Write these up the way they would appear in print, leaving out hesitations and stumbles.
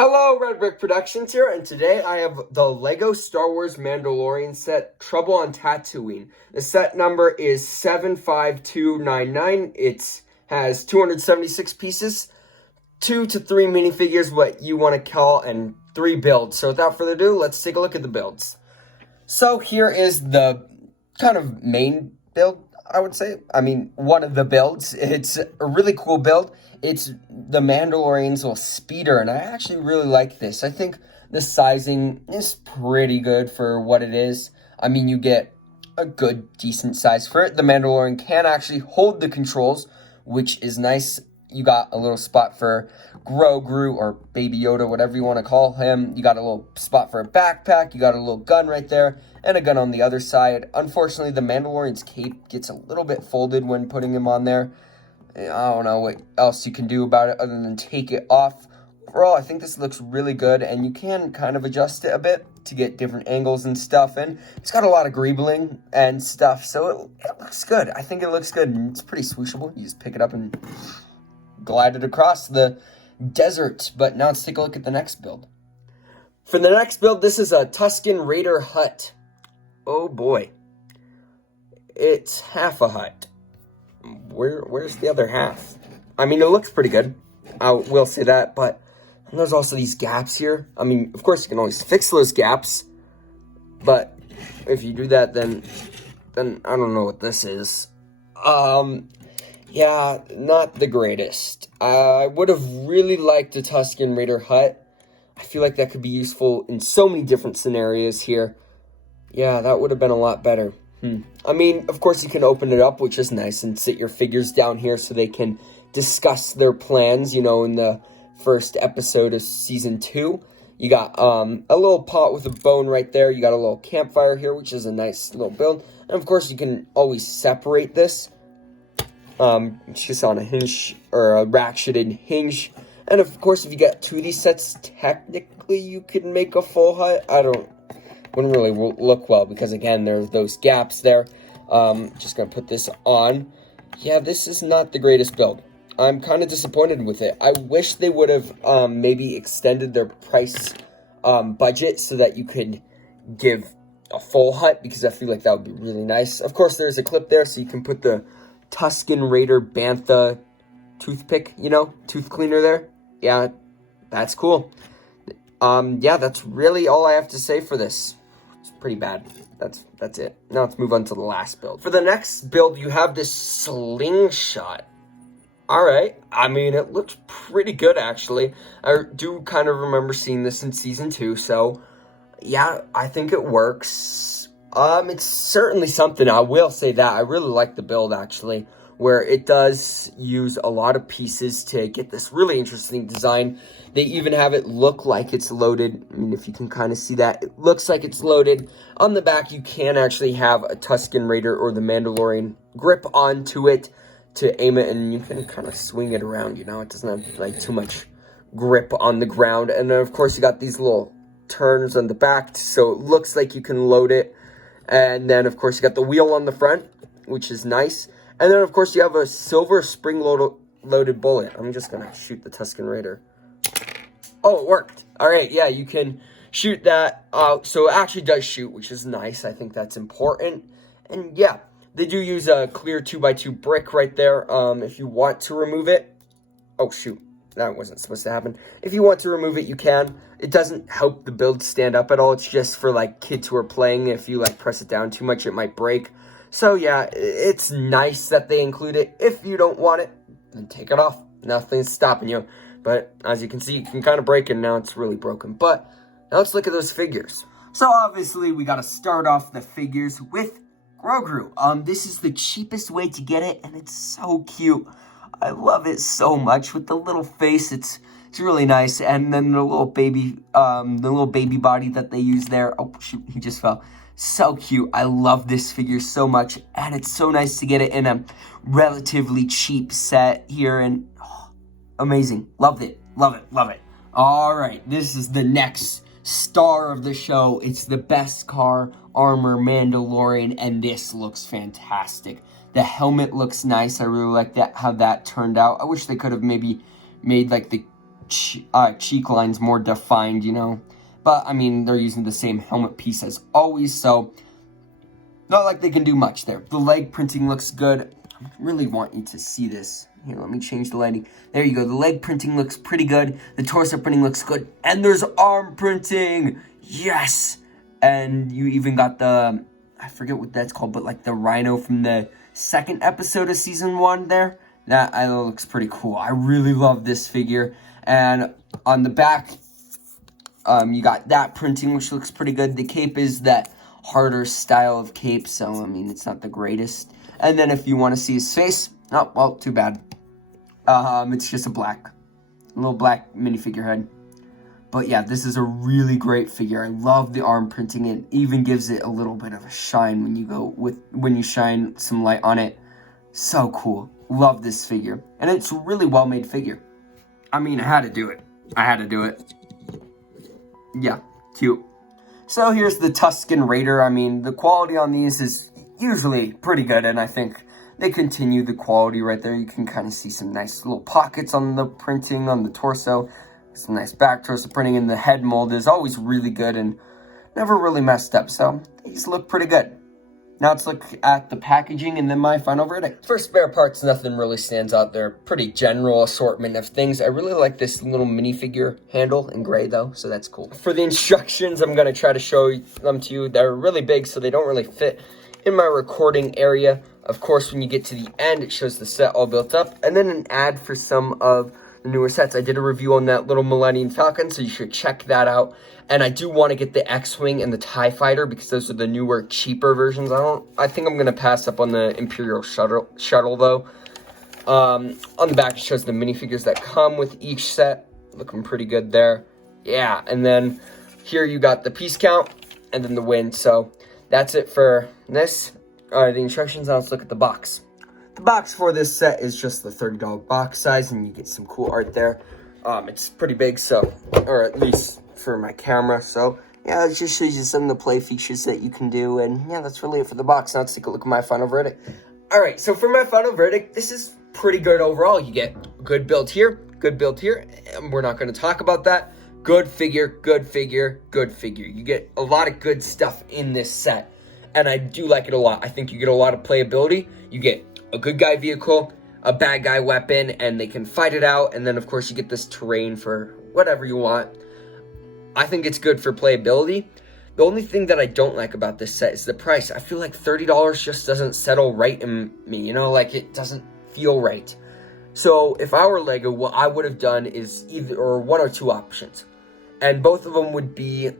Hello, Red Brick Productions here, and today I have the LEGO Star Wars Mandalorian set, Trouble on Tatooine. The set number is 75299. It has 276 pieces, 2 to 3 minifigures, what you want to call, and 3 builds. So without further ado, let's take a look at the builds. So here is the kind of main build, I would say. I mean, one of the builds. It's a really cool build. It's the Mandalorian's little speeder, and I actually really like this. I think the sizing is pretty good for what it is. I mean, you get a good, decent size for it. The Mandalorian can actually hold the controls, which is nice. You got a little spot for Grogu or Baby Yoda, whatever you want to call him. You got a little spot for a backpack. You got a little gun right there and a gun on the other side. Unfortunately, the Mandalorian's cape gets a little bit folded when putting him on there. I don't know what else you can do about it other than take it off. Overall, I think this looks really good, and you can kind of adjust it a bit to get different angles and stuff, and it's got a lot of greebling and stuff, so it looks good. I think it looks good, and it's pretty swooshable. You just pick it up and glide it across the desert. But now let's take a look at the next build. For the next build, this is a Tusken Raider hut. Oh boy. It's half a hut. Where's the other half? I mean, it looks pretty good. I will say that, but there's also these gaps here. I mean, of course, you can always fix those gaps, but if you do that, then I don't know what this is. Yeah, not the greatest. I would have really liked the Tusken Raider hut. I feel like that could be useful in so many different scenarios here. Yeah, that would have been a lot better. I mean, of course, you can open it up, which is nice, and sit your figures down here so they can discuss their plans, you know, in the first episode of Season 2. You got a little pot with a bone right there. You got a little campfire here, which is a nice little build. And, of course, you can always separate this. It's just on a hinge, or a ratcheted hinge. And, of course, if you get 2 of these sets, technically you could make a full hut. Wouldn't really look well because, again, there's those gaps there. Just going to put this on. Yeah, this is not the greatest build. I'm kind of disappointed with it. I wish they would have maybe extended their price budget so that you could give a full hut, because I feel like that would be really nice. Of course, there's a clip there so you can put the Tusken Raider Bantha toothpick, you know, tooth cleaner there. Yeah, that's cool. Yeah, that's really all I have to say for this. It's pretty bad. That's it. Now let's move on to the last build. For the next build, you have this slingshot. Alright, I mean, it looks pretty good, actually. I do kind of remember seeing this in Season 2, so yeah, I think it works. It's certainly something, I will say that. I really like the build, actually, where it does use a lot of pieces to get this really interesting design. They even have it look like it's loaded. I mean, if you can kind of see that, it looks like it's loaded. On the back, you can actually have a Tusken Raider or the Mandalorian grip onto it to aim it, and you can kind of swing it around, you know. It doesn't have, like, too much grip on the ground. And then, of course, you got these little turns on the back, so it looks like you can load it. And then, of course, you got the wheel on the front, which is nice. And then, of course, you have a silver spring-loaded bullet. I'm just going to shoot the Tusken Raider. Oh, it worked. All right, yeah, you can shoot that out. So it actually does shoot, which is nice. I think that's important. And, yeah, they do use a clear 2x2 brick right there. If you want to remove it. Oh, shoot. That wasn't supposed to happen. If you want to remove it, you can. It doesn't help the build stand up at all. It's just for, like, kids who are playing. If you, like, press it down too much, it might break. So, yeah, it's nice that they include it. If you don't want it, then take it off. Nothing's stopping you. But, as you can see, you can kind of break it, and now it's really broken. But, now let's look at those figures. So, obviously, we got to start off the figures with Grogu. This is the cheapest way to get it, and it's so cute. I love it so much with the little face. It's really nice, and then the little baby body that they use there. Oh shoot, he just fell. So cute. I love this figure so much, and it's so nice to get it in a relatively cheap set here, and amazing. Loved it. Love it. Love it. All right, this is the next star of the show. It's the best car armor Mandalorian, and this looks fantastic. The helmet looks nice. I really like that, how that turned out. I wish they could have maybe made like the cheek lines more defined, you know. But, I mean, they're using the same helmet piece as always, so not like they can do much there. The leg printing looks good. I really want you to see this. Here, let me change the lighting. There you go. The leg printing looks pretty good. The torso printing looks good. And there's arm printing. Yes. And you even got the, I forget what that's called, but like the rhino from the second episode of season 1 there. That looks pretty cool. I really love this figure. And on the back, you got that printing, which looks pretty good. The cape is that harder style of cape, so, I mean, it's not the greatest. And then if you want to see his face, oh, well, too bad. It's just a little black minifigure head. But yeah, this is a really great figure. I love the arm printing. It even gives it a little bit of a shine when you shine some light on it. So cool. Love this figure. And it's a really well-made figure. I mean, I had to do it. Yeah, cute. So here's the Tusken Raider. I mean, the quality on these is usually pretty good, and I think they continue the quality right there. You can kind of see some nice little pockets on the printing on the torso. Some nice back torso printing, and the head mold is always really good and never really messed up. So these look pretty good. Now let's look at the packaging and then my final verdict. For spare parts, nothing really stands out there. Pretty general assortment of things. I really like this little minifigure handle in gray though, so that's cool. For the instructions, I'm going to try to show them to you. They're really big, so they don't really fit in my recording area. Of course, when you get to the end, it shows the set all built up. And then an ad for some of the newer sets. I did a review on that little Millennium Falcon, so you should check that out. And I do want to get the X-Wing and the TIE Fighter because those are the newer, cheaper versions. I think I'm going to pass up on the Imperial shuttle though. On the back, it shows the minifigures that come with each set. Looking pretty good there. Yeah, and then here you got the piece count and then the win. So that's it for this. The instructions. Now let's look at the box. The box for this set is just the $30 box size, and you get some cool art there. It's pretty big, so, or at least for my camera, so yeah, it just shows you some of the play features that you can do, and yeah, that's really it for the box. Now let's take a look at my final verdict. Alright, so for my final verdict, this is pretty good overall. You get good build here, and we're not going to talk about that. Good figure, good figure, good figure. You get a lot of good stuff in this set, and I do like it a lot. I think you get a lot of playability. You get a good guy vehicle, a bad guy weapon, and they can fight it out, and then of course you get this terrain for whatever you want. I think it's good for playability. The only thing that I don't like about this set is the price. I feel like $30 just doesn't settle right in me, you know, like it doesn't feel right. So if I were Lego, what I would have done is either one or two options. And both of them would be,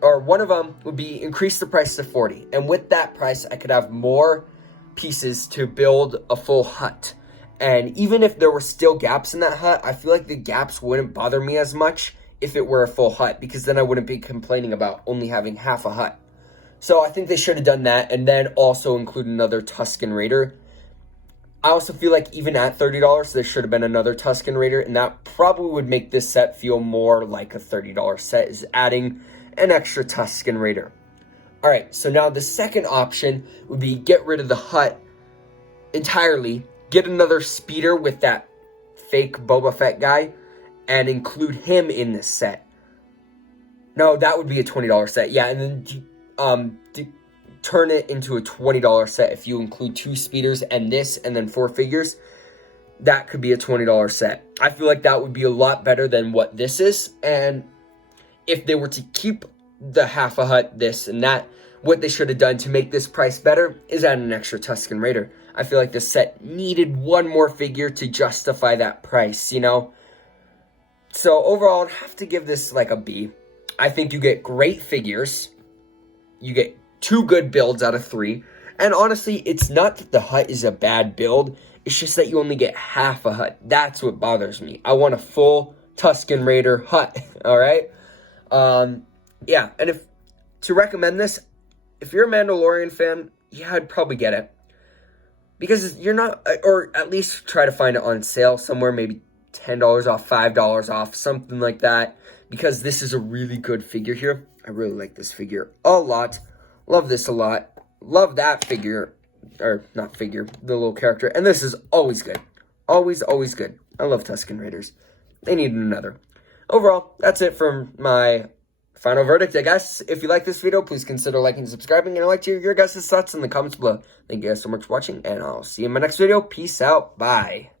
or one of them would be increase the price to $40. And with that price, I could have more pieces to build a full hut. And even if there were still gaps in that hut, I feel like the gaps wouldn't bother me as much if it were a full hut, because then I wouldn't be complaining about only having half a hut. So I think they should have done that, and then also include another Tusken Raider. I also feel like even at $30, there should have been another Tusken Raider, and that probably would make this set feel more like a $30 set, is adding an extra Tusken Raider. Alright, so now the second option would be get rid of the hut entirely, get another speeder with that fake Boba Fett guy, and include him in this set. No, that would be a $20 set. Yeah, and then turn it into a $20 set if you include 2 speeders and this, and then 4 figures. That could be a $20 set. I feel like that would be a lot better than what this is. And if they were to keep the half a hut, this and that, what they should have done to make this price better is add an extra Tusken Raider. I feel like this set needed one more figure to justify that price, you know? So overall, I'd have to give this like a B. I think you get great figures. You get 2 good builds out of 3. And honestly, it's not that the hut is a bad build. It's just that you only get half a hut. That's what bothers me. I want a full Tusken Raider hut, alright? Yeah, and to recommend this, if you're a Mandalorian fan, yeah, I'd probably get it. Because you're not, or at least try to find it on sale somewhere, maybe $10 off, $5 off, something like that. Because this is a really good figure here. I really like this figure a lot. Love this a lot. Love that figure, or not figure, the little character. And this is always good. Always, always good. I love Tusken Raiders. They need another. overall, that's it for my final verdict, I guess. If you like this video, please consider liking and subscribing, and I'd like to hear your guys' thoughts in the comments below. Thank you guys so much for watching, and I'll see you in my next video. Peace out. Bye.